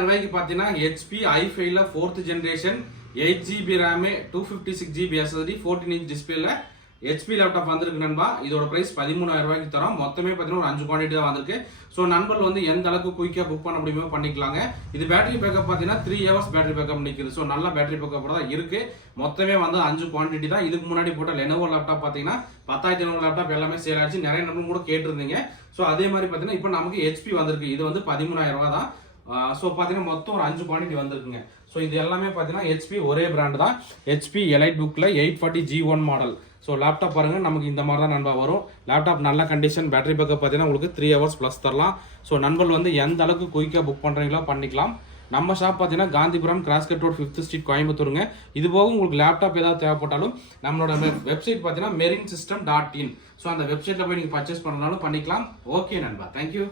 ரூபாய்க்கு பார்த்தீங்கன்னா ஹெச்பி i5ல 4th generation 8GB RAM 256GB SSD 14 inch டிஸ்பிளேல ஹெச்பி லேப்டாப் வந்திருக்கு நண்பா. இதோட பிரைஸ் 13,000 ரூபாய்க்கு தரோம். மொத்தமே பார்த்தீங்கன்னா ஒரு 5 குவான்டிட்டி தான் வந்திருக்கு. ஸோ நண்பர்கள் வந்து எந்த அளவுக்கு குயிக்காக புக் பண்ண முடியுமோ பண்ணிக்கலாங்க. இது பேட்டரி பேக்கப் பார்த்தீங்கன்னா 3 hours பேட்டரி பேக்கப் நிற்குது. ஸோ நல்ல பேட்டரி பேக்கப் தான் இருக்கு. மொத்தமே வந்து 5 குவான்டிட்டி தான். இதுக்கு முன்னாடி போட்ட லெனோவோ லேப்டாப் பார்த்தீங்கன்னா 10,500 லேப்டாப் எல்லாமே சேல் ஆச்சு. நிறைய நண்பர்கள் கூட கேட்டிருந்தீங்க. ஸோ அதே மாதிரி பார்த்தீங்கன்னா இப்போ நமக்கு ஹெச்பி வந்திருக்கு. இது வந்து 13,000 ரூபா தான். ஸோ பார்த்தீங்கன்னா மொத்தம் ஒரு 5 குவான்டிட்டி வந்திருக்குங்க. ஸோ இது எல்லாமே பார்த்தீங்கன்னா ஹெச்பி ஒரே பிராண்ட் தான். ஹெச்பி எலைட் புக்கில் 840 G1 மாடல். ஸோ லேப்டாப் பாருங்கள், நமக்கு இந்த மாதிரி தான் நண்பா வரும். லேப்டாப் நல்ல கண்டிஷன், பேட்டரி பேக்கப் பார்த்தீங்கன்னா உங்களுக்கு 3 hours ப்ளஸ் தரலாம். ஸோ நண்பர்கள் வந்து எந்த அளவுக்கு குயிக்காக புக் பண்ணுறீங்களோ பண்ணிக்கலாம். நம்ம ஷாப் பார்த்தீங்கன்னா Gandhipuram cross cut road 5th street கோயம்புத்தூருங்க. இது போக உங்களுக்கு லேப்டாப் ஏதாவது தேவைப்பட்டாலும் நம்மளோட வெப்சைட் பார்த்தீங்கன்னா merinsystem.in. ஸோ அந்த வெப்சைட்டில் போய் நீங்கள் பர்ச்சேஸ் பண்ணனாலும் பண்ணிக்கலாம். ஓகே நண்பா, தேங்க்யூ.